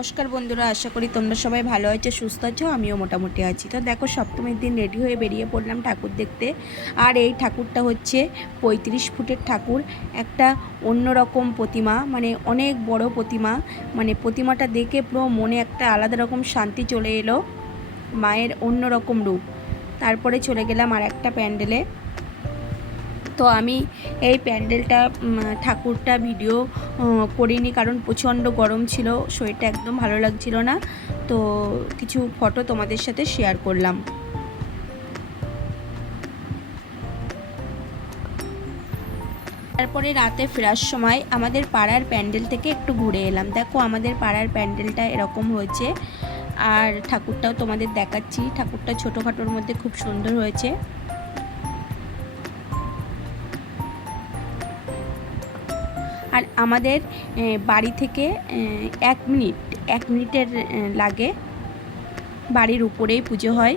নমস্কার বন্ধুরা, আশা করি তোমরা সবাই ভালো আছো, সুস্থ আছো, আমিও মোটামুটি আছি। তো দেখো, সপ্তমীর দিন রেডি হয়ে বেরিয়ে পড়লাম ঠাকুর দেখতে। আর এই ঠাকুরটা হচ্ছে পঁয়ত্রিশ ফুটের ঠাকুর, একটা অন্যরকম প্রতিমা মানে অনেক বড় প্রতিমা। মানে প্রতিমাটা দেখে পুরো মনে একটা আলাদা রকম শান্তি চলে এলো, মায়ের অন্য রকম রূপ। তারপরে চলে গেলাম আর একটা প্যান্ডেলে। তো আমি এই প্যান্ডেলটা ঠাকুরটা ভিডিও করিনি কারণ প্রচণ্ড গরম ছিল, শরীরটা একদম ভালো লাগছিল না। তো কিছু ফটো তোমাদের সাথে শেয়ার করলাম। তারপরে রাতে ফেরার সময় আমাদের পাড়ার প্যান্ডেল থেকে একটু ঘুরে এলাম। দেখো, আমাদের পাড়ার প্যান্ডেলটা এরকম হয়েছে। আর ঠাকুরটাও তোমাদের দেখাচ্ছি। ঠাকুরটা ছোটোখাটোর মধ্যে খুব সুন্দর হয়েছে। আর আমাদের বাড়ি থেকে এক মিনিট, এক মিনিটের লাগে। বাড়ির উপরেই পুজো হয়।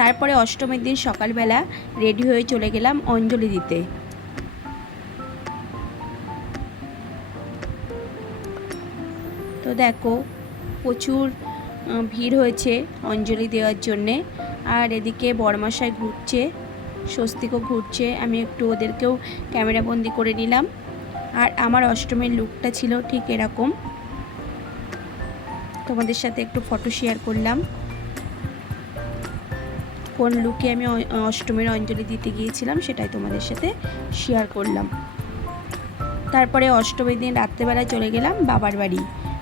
তারপরে অষ্টমীর দিন সকালবেলা রেডি হয়ে চলে গেলাম অঞ্জলি দিতে। তো দেখো, প্রচুর ভিড় হয়েছে অঞ্জলি দেওয়ার জন্যে। আর এদিকে বরমাসায় ঘুরছে, স্বস্তিকও ঘুরছে। আমি একটু ওদেরকেও ক্যামেরাবন্দি করে নিলাম। আর আমার অষ্টমীর লুকটা ছিল ঠিক এরকম। তোমাদের সাথে একটু ফটো শেয়ার করলাম। কোন লুকে আমি অষ্টমীর অঞ্জলি দিতে গিয়েছিলাম সেটাই তোমাদের সাথে শেয়ার করলাম। তারপরে অষ্টমীর দিন রাত্রেবেলায় চলে গেলাম বাবার বাড়ি।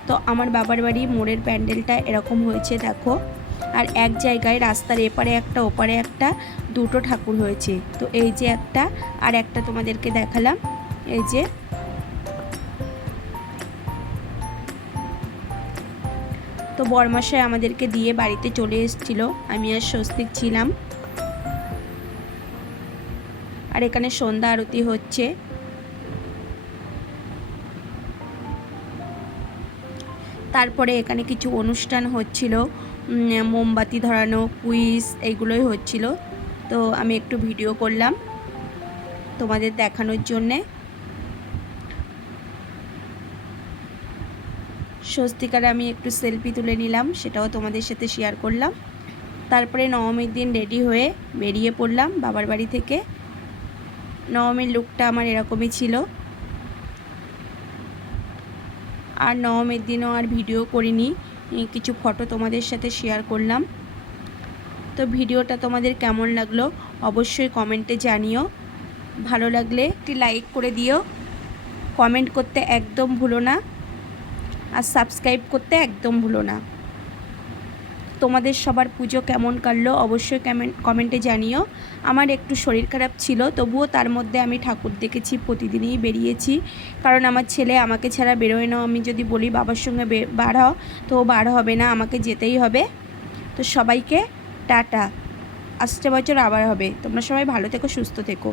তো আমার বাবার বাড়ি মোড়ের প্যান্ডেলটা এরকম হয়েছে, দেখো। আর এক জায়গায় রাস্তার এপারে একটা, ওপারে একটা দুটো ঠাকুর হয়েছে। তো এই যে একটা আর একটা তোমাদেরকে দেখালাম। এই যে তো বরমাসায় আমাদেরকে দিয়ে বাড়িতে চলে এসেছিল। আমি আর স্বস্তিক ছিলাম। আর এখানে সন্ধ্যা আরতি হচ্ছে। তারপরে এখানে কিছু অনুষ্ঠান হচ্ছিল। মোমবাতি ধরানো, কুইজ এইগুলোই হচ্ছিল। তো আমি একটু ভিডিও করলাম তোমাদের দেখানোর জন্যে। স্বস্তিকার আমি একটু সেলফি তুলে নিলাম, সেটাও তোমাদের সাথে শেয়ার করলাম। তারপরে নবমীর দিন রেডি হয়ে বেরিয়ে পড়লাম বাবার বাড়ি থেকে। নবমীর লুকটা আমার এরকমই ছিল। আর নবমীর দিনও আর ভিডিও করিনি কিছু ফটো তোমাদের সাথে শেয়ার করলাম। তো ভিডিওটা তোমাদের কেমন লাগল অবশ্যই কমেন্টে জানিও। ভালো লাগলে একটি লাইক করে দিও। কমেন্ট করতে একদম ভুলো না। আর সাবস্ক্রাইব করতে একদম ভুলো না। তোমাদের সবার পুজো কেমন কাটলো অবশ্যই কমেন্ট জানিও। আমার একটু শরীর খারাপ ছিল, তবুও তার মধ্যে আমি ঠাকুর দেখেছি, প্রতিদিনই বেরিয়েছি। কারণ আমার ছেলে আমাকে ছাড়া বেরোয় না। আমি যদি বলি বাবার সঙ্গে বার হ তো বার হবে না, আমাকে যেতেই হবে। তো সবাইকে টাটা। আসছে বছর আবার হবে। তোমরা সবাই ভালো থেকো, সুস্থ থেকো।